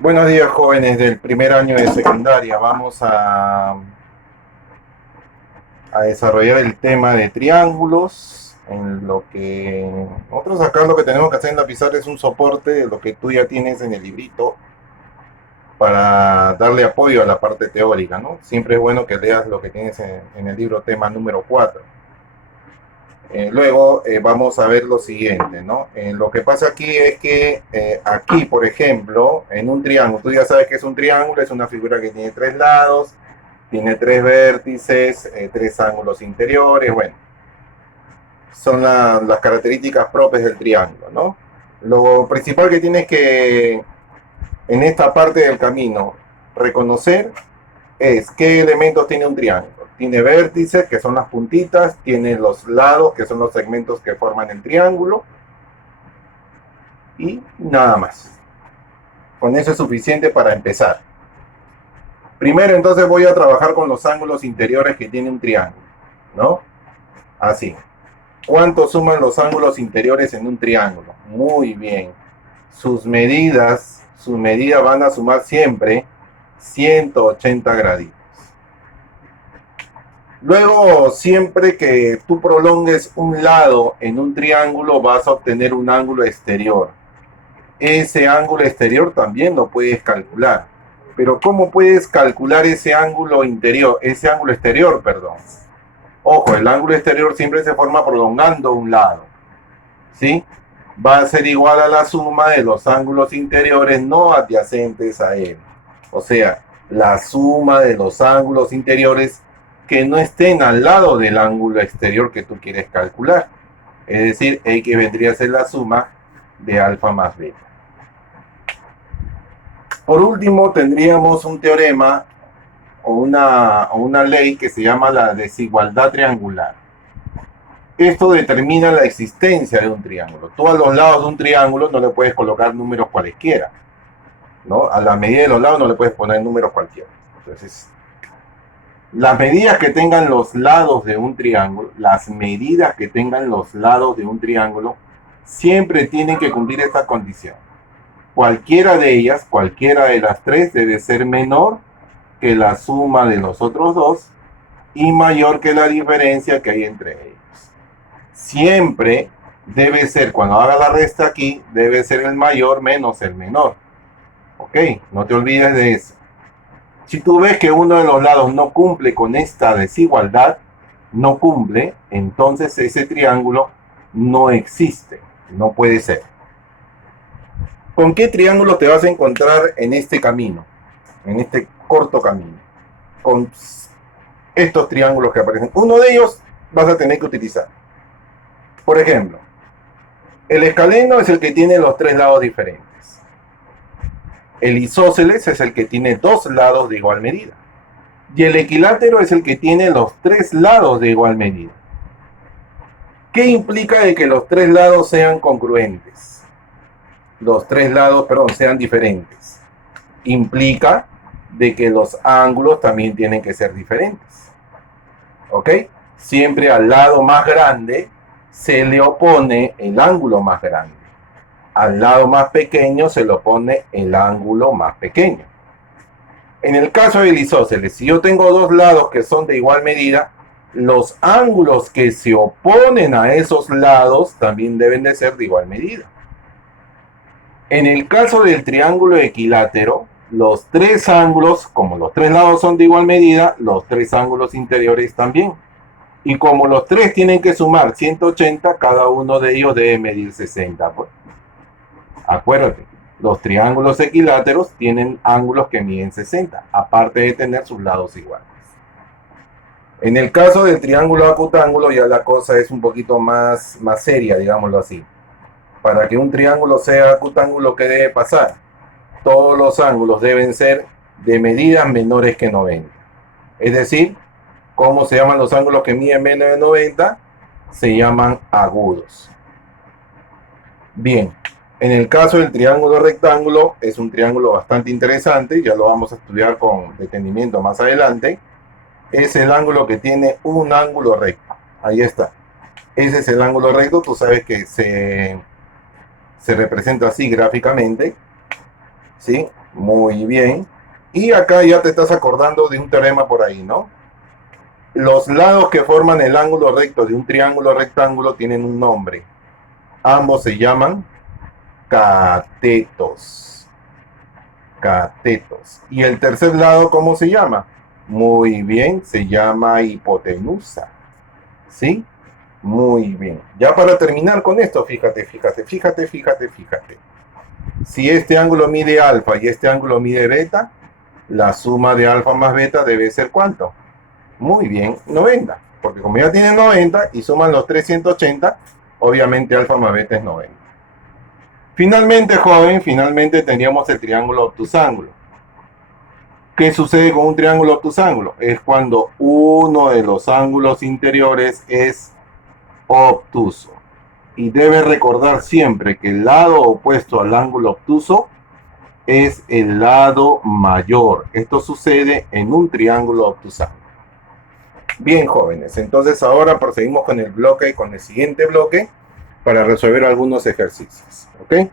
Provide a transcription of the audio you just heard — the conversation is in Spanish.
Buenos días, jóvenes del primer año de secundaria. Vamos a desarrollar el tema de triángulos. En lo que nosotros acá lo que tenemos que hacer en la pizarra es un soporte de lo que tú ya tienes en el librito para darle apoyo a la parte teórica, ¿no? Siempre es bueno que leas lo que tienes en el libro tema número 4. Luego vamos a ver lo siguiente, ¿no? Lo que pasa aquí es que aquí, por ejemplo, en un triángulo, tú ya sabes que es un triángulo, es una figura que tiene tres lados, tiene tres vértices, tres ángulos interiores, bueno, son las características propias del triángulo, ¿no? Lo principal que tienes que, en esta parte del camino, reconocer es qué elementos tiene un triángulo. Tiene vértices, que son las puntitas, tiene los lados, que son los segmentos que forman el triángulo, y nada más. Con eso es suficiente para empezar. Primero entonces voy a trabajar con los ángulos interiores que tiene un triángulo, ¿no? Así. ¿Cuánto suman los ángulos interiores en un triángulo? Muy bien. Sus medidas van a sumar siempre 180 graditos. Luego, siempre que tú prolongues un lado en un triángulo, vas a obtener un ángulo exterior. Ese ángulo exterior también lo puedes calcular. Pero ¿cómo puedes calcular ese ángulo interior? Ese ángulo exterior, perdón. Ojo, el ángulo exterior siempre se forma prolongando un lado, ¿sí? Va a ser igual a la suma de los ángulos interiores no adyacentes a él. O sea, la suma de los ángulos interiores que no estén al lado del ángulo exterior que tú quieres calcular. Es decir, X vendría a ser la suma de alfa más beta. Por último, tendríamos un teorema o una ley que se llama la desigualdad triangular. Esto determina la existencia de un triángulo. Tú a los lados de un triángulo no le puedes colocar números cualesquiera, ¿no? A la medida de los lados no le puedes poner números cualquiera. Entonces, las medidas que tengan los lados de un triángulo, siempre tienen que cumplir esta condición. Cualquiera de ellas, cualquiera de las tres, debe ser menor que la suma de los otros dos y mayor que la diferencia que hay entre ellos. Siempre debe ser, cuando haga la resta aquí, debe ser el mayor menos el menor. Ok, no te olvides de eso. Si tú ves que uno de los lados no cumple con esta desigualdad, no cumple, entonces ese triángulo no existe, no puede ser. ¿Con qué triángulo te vas a encontrar en este camino, en este corto camino? Con estos triángulos que aparecen. Uno de ellos vas a tener que utilizar. Por ejemplo, el escaleno es el que tiene los tres lados diferentes. El isósceles es el que tiene dos lados de igual medida. Y el equilátero es el que tiene los tres lados de igual medida. ¿Qué implica de que los tres lados sean congruentes? Los tres lados, perdón, sean diferentes. Implica de que los ángulos también tienen que ser diferentes. ¿Ok? Siempre al lado más grande se le opone el ángulo más grande. Al lado más pequeño se le opone el ángulo más pequeño. En el caso del isósceles, si yo tengo dos lados que son de igual medida, los ángulos que se oponen a esos lados también deben de ser de igual medida. En el caso del triángulo equilátero, los tres ángulos, como los tres lados son de igual medida, los tres ángulos interiores también. Y como los tres tienen que sumar 180, cada uno de ellos debe medir 60. Pues. Acuérdate, los triángulos equiláteros tienen ángulos que miden 60, aparte de tener sus lados iguales. En el caso del triángulo acutángulo ya la cosa es un poquito más seria, digámoslo así. Para que un triángulo sea acutángulo, ¿qué debe pasar? Todos los ángulos deben ser de medidas menores que 90. Es decir, ¿cómo se llaman los ángulos que miden menos de 90? Se llaman agudos. Bien, en el caso del triángulo rectángulo, es un triángulo bastante interesante, ya lo vamos a estudiar con detenimiento más adelante. Es el ángulo que tiene un ángulo recto. Ahí está. Ese es el ángulo recto, tú sabes que se representa así gráficamente, ¿sí? Muy bien. Y acá ya te estás acordando de un teorema por ahí, ¿no? Los lados que forman el ángulo recto de un triángulo rectángulo tienen un nombre. Ambos se llaman catetos. Catetos. ¿Y el tercer lado cómo se llama? Muy bien, se llama hipotenusa. ¿Sí? Muy bien. Ya para terminar con esto, fíjate. Si este ángulo mide alfa y este ángulo mide beta, la suma de alfa más beta debe ser ¿cuánto? Muy bien, 90. Porque como ya tienen 90 y suman los 380, obviamente alfa más beta es 90. Finalmente, joven, tendríamos el triángulo obtusángulo. ¿Qué sucede con un triángulo obtusángulo? Es cuando uno de los ángulos interiores es obtuso. Y debe recordar siempre que el lado opuesto al ángulo obtuso es el lado mayor. Esto sucede en un triángulo obtusángulo. Bien, jóvenes, entonces ahora proseguimos con el siguiente bloque para resolver algunos ejercicios. ¿Ok?